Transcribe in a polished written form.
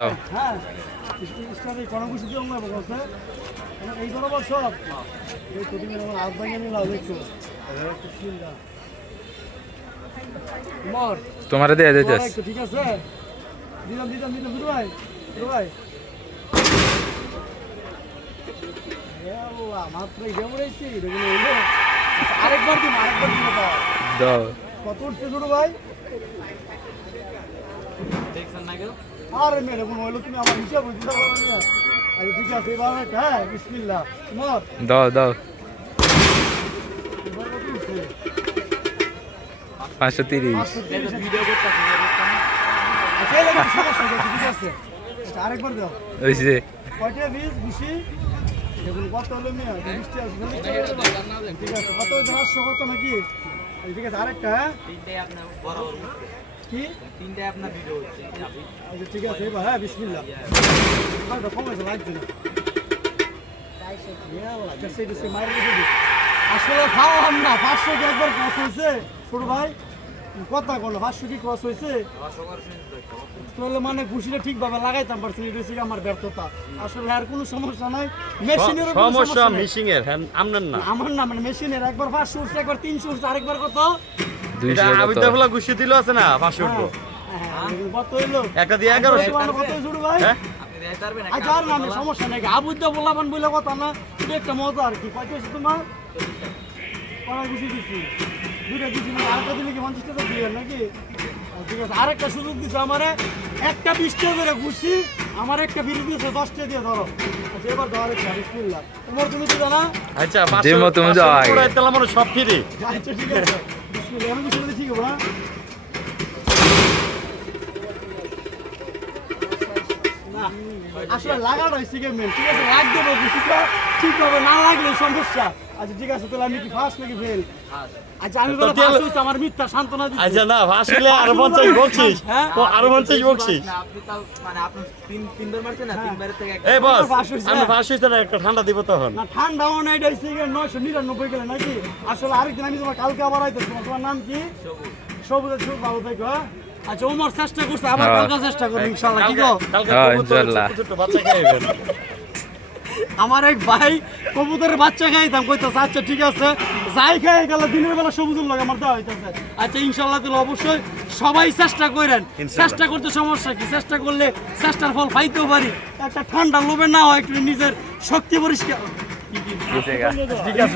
হ্যাঁ কর্মসূচি এই বরাবর সব এই প্রতিদিন আমার হাত ভাঙে নিলাম একটু তোমার দিয়ে দিতে ঠিক আছে দিলাম দিলাম দিলাম দুটো ভাই ভাই মাত্র গেমড়াইছি আরেকবার দিন দাও কত উঠছে ছোট ভাই আরে মেরে কোন হইলো তুমি আমার হিসাব বুঝতে পারো না আচ্ছা ঠিক আছে এবার হ্যাঁ বিসমিল্লাহ তোমার দাও দাও 530 আচ্ছা এই সমস্যা ঠিক আছে আরেকবার দাও ওই যে কয়টা 20 বেশি এগুলো কত হলো মিয়া 20টা আছে ঠিক আছে কত 500 কত নাকি ঠিক আছে আরেকটা হ্যাঁ তিনটাই আপনার বরাবর কি তিনটাই আপনার ভিডিও হচ্ছে আচ্ছা ঠিক আছে এবার হ্যাঁ বিসমিল্লাহ এটা কমেছে লাগছে না আসলে খাওয়াম না 500 কি একবার ক্রস হয়েছে ছোট ভাই কথা বলো 500 কি ক্রস হয়েছে তাহলে মানে ঘুষিটা ঠিকভাবে লাগাইতাম পারছি এটা হচ্ছে আমার ব্যর্থতা আসলে আর কোনো সমস্যা নাই মেশিনের সমস্যা মেশিনের আমনার না আমার না মানে মেশিনের একবার 500 উঠছে একবার 300 উঠছে আরেকবার কত 200 আমি তো বলা ঘুষি দিল আছে না 500 উঠলো কত হইলো একটা দিয়ে 1100 কত ছোট ভাই আচ্ছা আর না সমস্যা নাই আবুদ্দা বললাম বলে কথা না এটা একটা মজা আর কি কত হয়েছে তোমার কড়া ঘুষি দিচ্ছি দুইটা দিচ্ছি না আরেকটা দিলে কি 50 টাকা দিয়ে নাকি ঠিক আছে আরেকটা সুযোগ দিচ্ছে আমারে একটা 20 টাকা করে ঘুষি আমার একটা ফ্রি দিয়েছে 10 টাকা দিয়ে ধরো আচ্ছা এবার ধরো একটা বিসমিল্লাহ তোমার তুমি দিবা না আচ্ছা দেমো তুমি যাও আগে পুরো তেল আমার সব ফ্রি আচ্ছা ঠিক আছে বিসমিল্লাহ আমি ঘুষি ঠিক হবে না আসলে লাগানো হয়েছে গেমেন ঠিক আছে লাগ দেবো ঘুষিটা ঠিকভাবে না লাগলে সমস্যা আচ্ছা ঠিক আছে তাহলে আমি কি ফার্স্ট নাকি ফেল আচ্ছা আমি বলে ফার্স্ট হইছে আমার মিথ্যা সান্তনা দিচ্ছি আচ্ছা না আসলে আর 50 বকশিস ও আর 50 বকশিস না আপনি তাও মানে আপনি তিনবার মারছেন না তিনবারের থেকে এই বস আমি ফার্স্ট হইছে না একটা ঠান্ডা দিব তখন না ঠান্ডাও নাই ডাইছে 999 গেলে নাকি আসলে আরেকদিন আমি তোমার কালকে আবার আইতেছি তোমার নাম কি সবুজ সবুজ ভালো থেকো আচ্ছা ওমর চেষ্টা করছে আবার কালকে চেষ্টা করব ইনশাআল্লাহ কি গো কালকে হ্যাঁ, কবুতর ইনশাআল্লাহ। ছোট বাচ্চা খাইবেন আমার এক ভাই কবুতরের বাচ্চা খাইতাম কইতাছে আচ্ছা ঠিক আছে যাই খাই গেল দিনের বেলা সবুজের লাগে আমার দেওয়া হইতাছে আচ্ছা ইনশাআল্লাহ তাহলে অবশ্যই সবাই চেষ্টা করেন চেষ্টা করতে সমস্যা কি চেষ্টা করলে চেষ্টার ফল পাইতেও পারি একটা ঠান্ডা লোভে না হয় একটু নিজের শক্তি পরিষ্কার ঠিক আছে ঠিক আছে